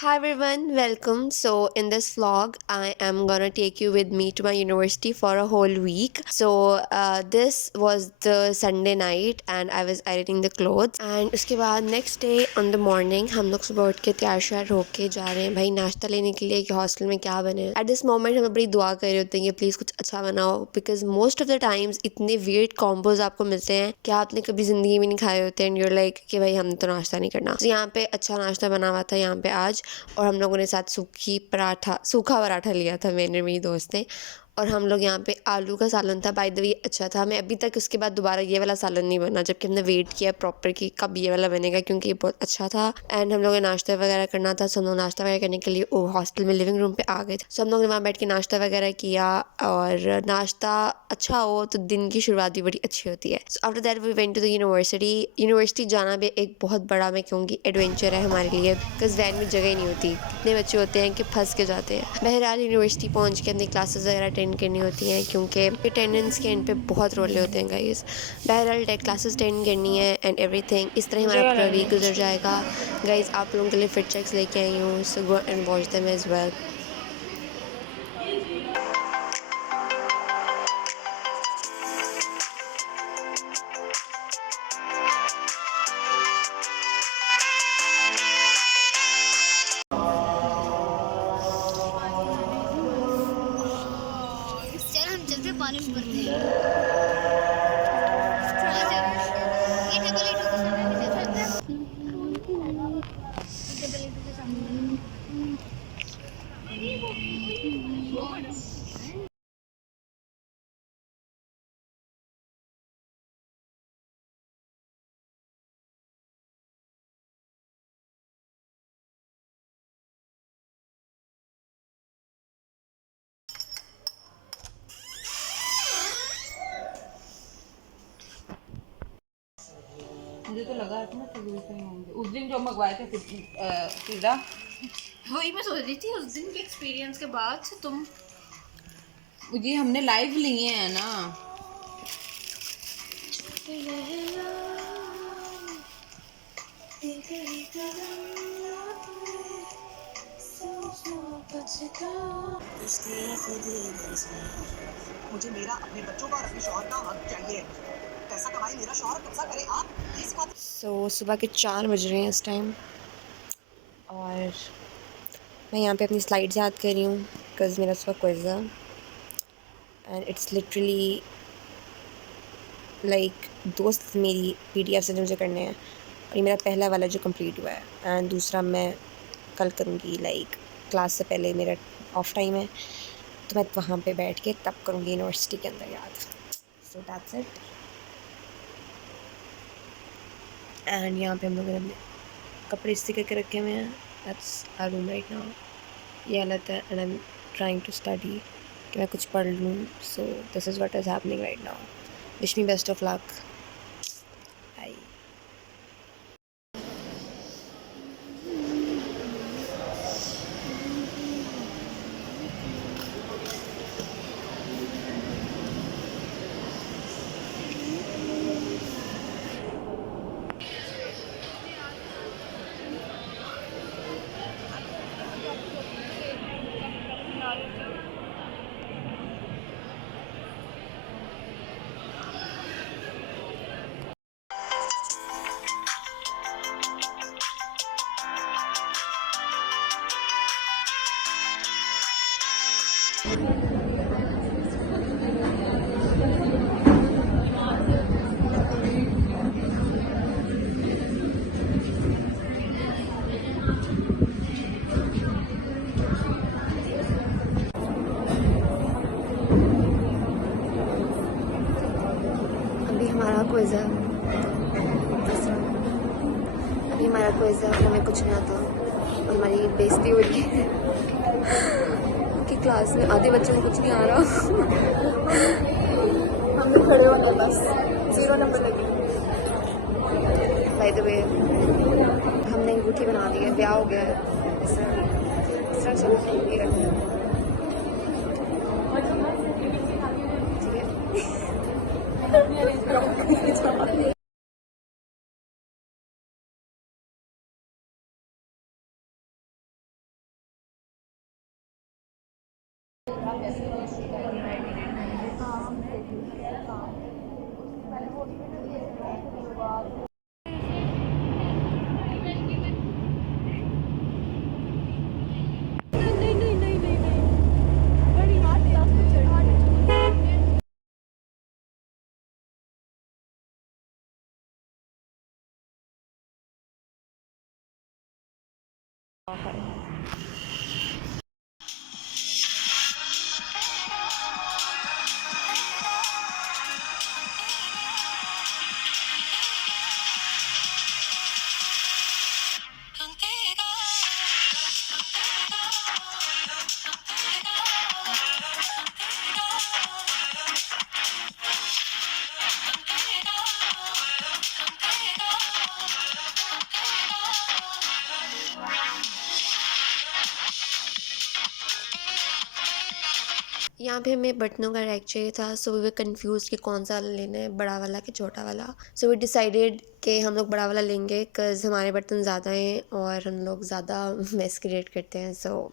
Hi everyone, welcome. So, in this vlog, I am gonna take you with me to my university for a whole week. This was the Sunday night, and I was ironing the clothes. And उसके बाद next day on the morning, हम लोग सुबह उठ के तैयार श्यार होके जा रहे हैं भाई नाश्ता लेने के लिए कि हॉस्टल में क्या बने. At this moment हम बड़ी दुआ कर रहे होते हैं कि प्लीज़ कुछ अच्छा बनाओ, because most of the times इतने weird combos आपको मिलते हैं कि आपने कभी ज़िंदगी में नहीं खाए होते हैं. And you're like कि भाई हमने तो नाश्ता नहीं करना. तो यहाँ पे अच्छा नाश्ता बना हुआ था यहाँ पे आज. और हम लोगों ने साथ सूखा पराठा लिया था मैंने मेरी दोस्त ने. और हम लोग यहाँ पे आलू का सालन था. बाय द वे अच्छा था. मैं अभी तक उसके बाद दोबारा ये वाला सालन नहीं बना, जबकि हमने वेट किया प्रॉपर कि कब ये वाला बनेगा, क्योंकि ये बहुत अच्छा था. एंड हम लोग ने नाश्ता वगैरह करना था, सो हम लोग नाश्ता वगैरह करने के लिए हॉस्टल में लिविंग रूम पे आ गए थे. सो हम लोग ने वहाँ बैठ के नाश्ता वगैरह किया. और नाश्ता अच्छा हो तो दिन की शुरुआत भी बड़ी अच्छी होती है. So after that we went to the university. University जाना भी एक बहुत बड़ा, मैं कहूँगी, एडवेंचर है हमारे लिए, बिकॉज वैन में जगह ही नहीं होती. इतने बच्चे होते हैं कि फंस के जाते हैं. बहरहाल यूनिवर्सिटी पहुँच के अपनी क्लासेस वगैरह अटेंड करनी होती हैं, क्योंकि अटेंडेंस के एंड पे बहुत रोले होते हैं गाइस. बहरहाल क्लासेस अटेंड करनी है एंड एवरीथिंग. इस तरह हमारा पूरा वीक गुजर जाएगा. गाइस आप लोगों के लिए फिट चेक्स लेके आई हूँ, so go and watch them as well. चल हम चलते पानी में भरते हैं। ये डबल एटू के सामने भी चल सकते हैं। डबल एटू के सामने मुझे तो लगा था ना फिर से ही होंगे उस दिन जो मंगवाए थे पिज़्ज़ा. वही मैं सोच रही थी उस दिन के एक्सपीरियंस के बाद से तुम ये हमने लाइव लिए हैं ना. मुझे मेरा अपने बच्चों का और अपने शौहर का हक चाहिए. पैसा कमाए मेरा शौहर, पैसा करे आप. इस खातिर सो सुबह के 4 बज रहे हैं इस टाइम. और मैं यहाँ पे अपनी स्लाइड्स याद कर रही हूँ, बिकॉज मेरा सुबह क्विज़ है. एंड इट्स लिटरली लाइक दोस्त मेरी PDF से जो मुझे करने हैं. और ये मेरा पहला वाला जो कंप्लीट हुआ है, एंड दूसरा मैं कल करूँगी. लाइक क्लास से पहले मेरा ऑफ टाइम है, तो मैं वहाँ पे बैठ के तब करूँगी यूनिवर्सिटी के अंदर याद. So that's it. एंड यहाँ पे हम लोगों ने अपने कपड़े इस्त्री करके रखे हुए हैं. That's our room right now. ये हालत है. And I am trying to study कि मैं कुछ पढ़ लूँ. So this is what is happening right now. Wish me best of luck. Bye. अभी हमारा क्विज़ है. अभी हमारा क्विज़ है. हमें कुछ नहीं आता और हमारी बेइज्जती हो रही है कि क्लास में आधे बच्चों को कुछ नहीं आ रहा. हम लोग खड़े होना बस 0 नंबर लगे. बाय द वे हमने अंगूठी बना दी है, ब्याह हो गया है. इस तरह चल रही है. ठीक है. है। यहाँ पे हमें बर्तनों का रैक चाहिए था, सो वी वर कंफ्यूज कि कौन सा वाला लेना है, बड़ा वाला कि छोटा वाला। सो वी डिसाइडेड कि हम लोग बड़ा वाला लेंगे, बिकॉज़ हमारे बर्तन ज़्यादा हैं और हम लोग ज़्यादा मेस क्रिएट करते हैं, सो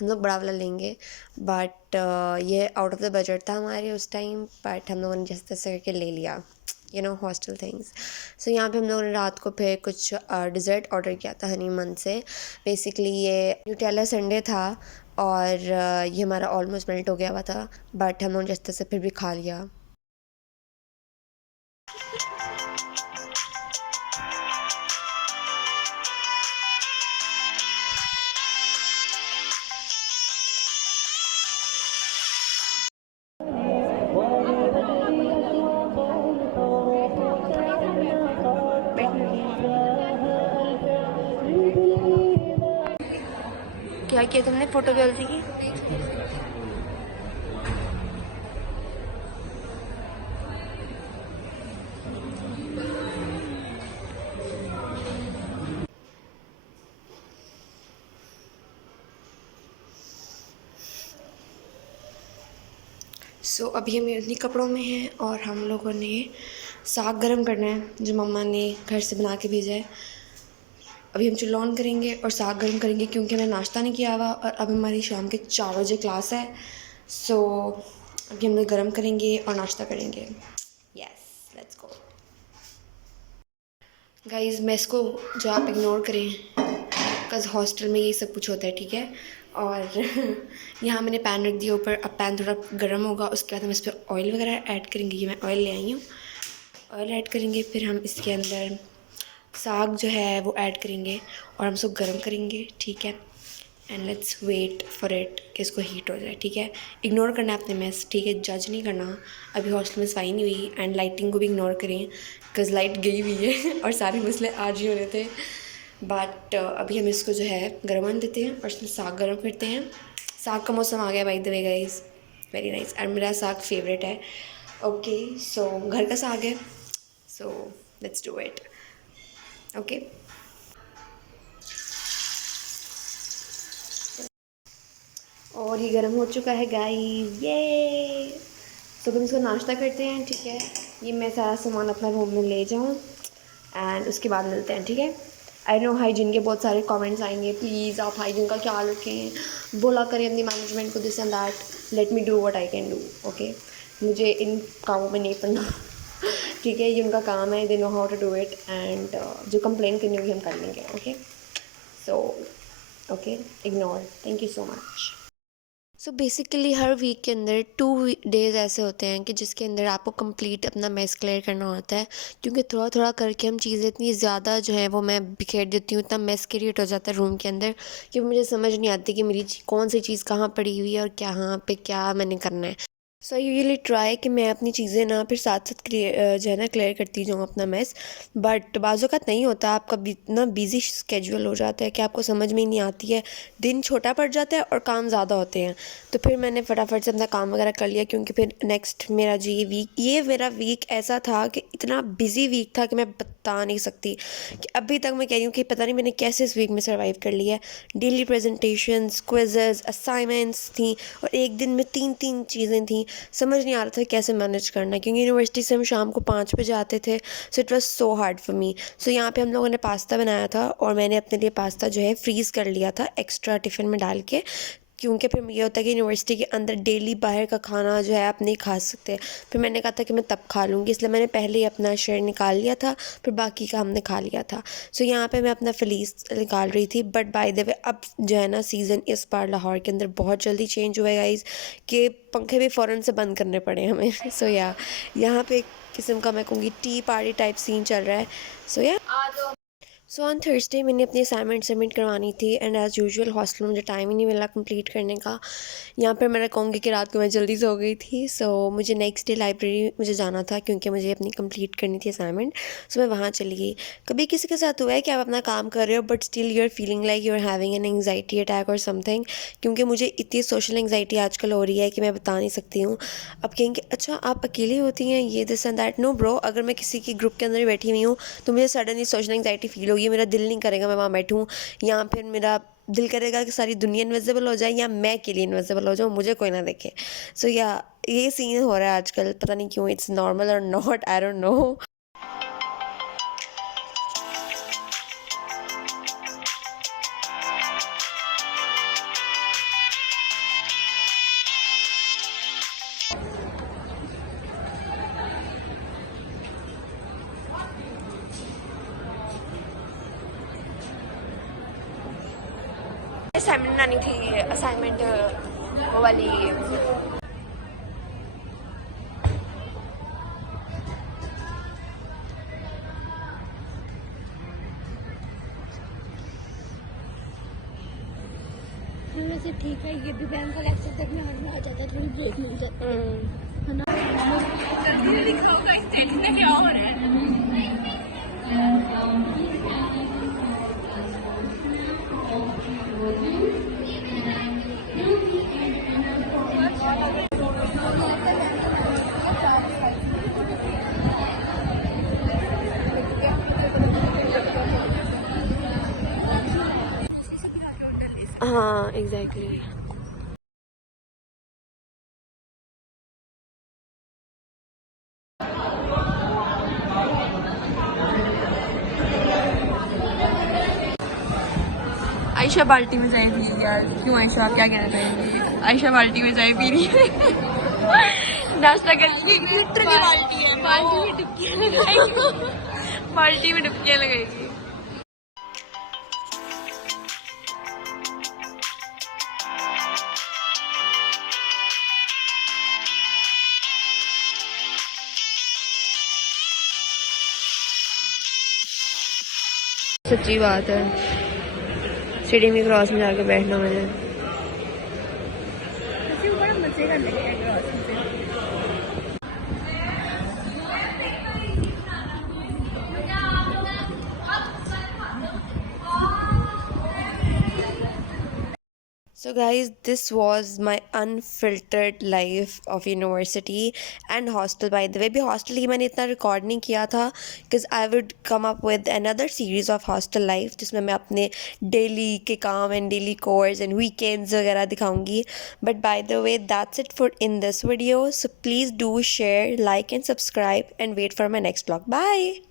हम लोग बड़ा वाला लेंगे। बट ये आउट ऑफ द बजट था हमारे उस टाइम, बट हम लोगों ने जैसे तैसे करके ले लिया, यू नो, हॉस्टल थिंग्स। सो यहाँ पे हम लोगों ने रात को फिर कुछ डिज़र्ट ऑर्डर किया था हनी मन से। बेसिकली ये न्यूटेला संडे था और ये हमारा ऑलमोस्ट मेल्ट हो गया हुआ था, बट हम लोगों ने जैसे तैसे फिर भी खा लिया। क्या किया तुमने फोटोग्राफी की? सो अभी हम इतनी कपड़ों में हैं और हम लोगों ने साग गर्म करना है जो मम्मा ने घर से बना के भेजा है। अभी हम चूल्हा ऑन करेंगे और साग गर्म करेंगे क्योंकि हमने नाश्ता नहीं किया हुआ और अब हमारी शाम के 4 बजे क्लास है। सो अभी हम लोग गर्म करेंगे और नाश्ता करेंगे। Yes, let's go guys. Mess को जो आप इग्नोर करें, बिकॉज़ हॉस्टल में यही सब कुछ होता है, ठीक है। और यहाँ मैंने पैन रख दिया ऊपर। अब पैन थोड़ा गर्म होगा, उसके बाद हम इस पर ऑयल वगैरह ऐड करेंगे। ये मैं ऑयल ले आई हूँ, ऑयल ऐड करेंगे, फिर हम इसके अंदर साग जो है वो ऐड करेंगे और हम इसको गर्म करेंगे, ठीक है। And let's wait for it कि इसको हीट हो जाए, ठीक है। इग्नोर करना है अपने मेस, ठीक है, जज नहीं करना। अभी हॉस्टल में सफाई नहीं हुई एंड लाइटिंग को भी इग्नोर करें बिकॉज़ लाइट गई हुई है और सारे मसले आज ही हो रहे थे। बट अभी हम इसको जो है गर्म आने देते हैं और इसमें साग गर्म करते हैं। साग का मौसम आ गया by the way guys, very nice. और मेरा साग फेवरेट है। ओके, सो घर का साग है, so let's do it. Okay, और ये गर्म हो चुका है गाइस, ये। तो हम इसको नाश्ता करते हैं, ठीक है। ये मैं सारा सामान अपना रूम में ले जाऊँ एंड उसके बाद मिलते हैं, ठीक है। आई नो हाइजीन के बहुत सारे कमेंट्स आएंगे, प्लीज़ आप हाइजीन का ख्याल रखें, बोला करें अपनी मैनेजमेंट को, this and that. Let me do what I can do, okay. मुझे इन कामों में नहीं पड़ना ठीक है, ये उनका काम है, they know how to do it. And जो कंप्लेन करनी होगी हम कर लेंगे, okay. So okay, ignore, thank you so much. So basically हर वीक के अंदर 2 डेज़ ऐसे होते हैं कि जिसके अंदर आपको कंप्लीट अपना मेस क्लियर करना होता है, क्योंकि थोड़ा थोड़ा करके हम चीज़ें इतनी ज़्यादा जो है वो मैं बिखेर देती हूँ, इतना मेस क्रिएट हो जाता है रूम के अंदर कि मुझे समझ नहीं आती कि मेरी कौन सी चीज़ कहाँ पड़ी हुई है और कहाँ पे क्या मैंने करना है। सो आई यूजुअली ट्राई कि मैं अपनी चीज़ें ना फिर साथ साथ जो है ना क्लियर करती जाऊँ अपना मेस। बट बाज़ औक़ात नहीं होता, आपका इतना बिजी स्केड्यूल हो जाता है कि आपको समझ में ही नहीं आती है, दिन छोटा पड़ जाता है और काम ज़्यादा होते हैं। तो फिर मैंने फटाफट से अपना काम वगैरह कर लिया, क्योंकि फिर नेक्स्ट मेरा जो ये मेरा वीक ऐसा था कि इतना बिजी वीक था कि मैं बता नहीं सकती। कि अभी तक मैं कह रही हूँ कि पता नहीं मैंने कैसे इस वीक में सर्वाइव कर लिया है। डेली प्रेजेंटेशंस, क्विज़ेस, असाइनमेंट्स थी और एक दिन में 3 चीज़ें थी। समझ नहीं आ रहा था कैसे मैनेज करना, क्योंकि यूनिवर्सिटी से हम शाम को 5 बजे आते थे। So it was so hard for me. So यहाँ पे हम लोगों ने पास्ता बनाया था और मैंने अपने लिए पास्ता जो है फ्रीज़ कर लिया था एक्स्ट्रा टिफ़िन में डाल के, क्योंकि फिर ये होता है कि यूनिवर्सिटी के अंदर डेली बाहर का खाना जो है आप नहीं खा सकते। फिर मैंने कहा था कि मैं तब खा लूँगी, इसलिए मैंने पहले ही अपना शेयर निकाल लिया था, फिर बाकी का हमने खा लिया था। सो यहाँ पे मैं अपना फ्लीस निकाल रही थी। बट बाय द वे अब जो है ना सीज़न इस बार लाहौर के अंदर बहुत जल्दी चेंज हुआ है गाइज़, कि पंखे भी फ़ौरन से बंद करने पड़े हमें। सो यहाँ पे एक किस्म का मैं कहूँगी टी पार्टी टाइप सीन चल रहा है। सो सो ऑन थर्सडे मैंने अपनी असाइनमेंट सबमिट करवानी थी एंड एज़ यूजुअल हॉस्टल में मुझे टाइम ही नहीं मिला कंप्लीट करने का। यहाँ पर मैं कहूँगी कि रात को मैं जल्दी सो गई थी। सो मुझे नेक्स्ट डे लाइब्रेरी मुझे जाना था क्योंकि मुझे अपनी कंप्लीट करनी थी असाइनमेंट। सो मैं वहाँ चली गई। कभी किसी के साथ हुआ है कि आप अपना काम कर रहे हो but still you are feeling like you are having an anxiety attack और समथिंग? क्योंकि मुझे इतनी सोशल एंग्जाइटी आजकल हो रही है कि मैं बता नहीं सकती हूँ। अब कहेंगे अच्छा आप अकेली होती हैं ये this and that. No bro, अगर मैं किसी की ग्रुप के अंदर बैठी हुई हूँ तो मुझे सडनली सोशल एंग्जाइटी फील होगी। मेरा दिल नहीं करेगा मैं वहाँ बैठूँ, या फिर मेरा दिल करेगा कि सारी दुनिया इनविजिबल हो जाए या मैं अकेली इनविजिबल हो जाऊँ, मुझे कोई ना देखे। सो या ये सीन हो रहा है आजकल, पता नहीं क्यों, इट्स नॉर्मल और not, I don't know. Assignment बनानी थी, असाइनमेंट वो वाली। वैसे ठीक है, ये भी बैंक का लेक्चर देखने में आ जाता है, थोड़ी ब्रेक मिल जाती है ना। क्या हो रहा है? हाँ एग्जैक्टली। आयशा बाल्टी में चाय पी रही यार। क्यों आयशा, आप क्या कहना चाहेंगी? आयशा बाल्टी में चाय पी रही है। नाश्ता कर रही है, लिटरली बाल्टी है, बाल्टी में डुबकियां लगाएगी, बाल्टी में डुबकियां लगाएगी। सच्ची बात है, सीढ़ी में क्रॉस में जाके बैठना मुझे। बड़ा मजे का लग रहा है। So guys, this was my unfiltered life of university and hostel. By the way, भी hostel की मैंने इतना record नहीं किया था because I would come up with another series of hostel life जिसमें मैं अपने daily के काम and daily course and weekends वगैरह दिखाऊंगी. But by the way, that's it for in this video. So please do share, like and subscribe and wait for my next vlog. Bye!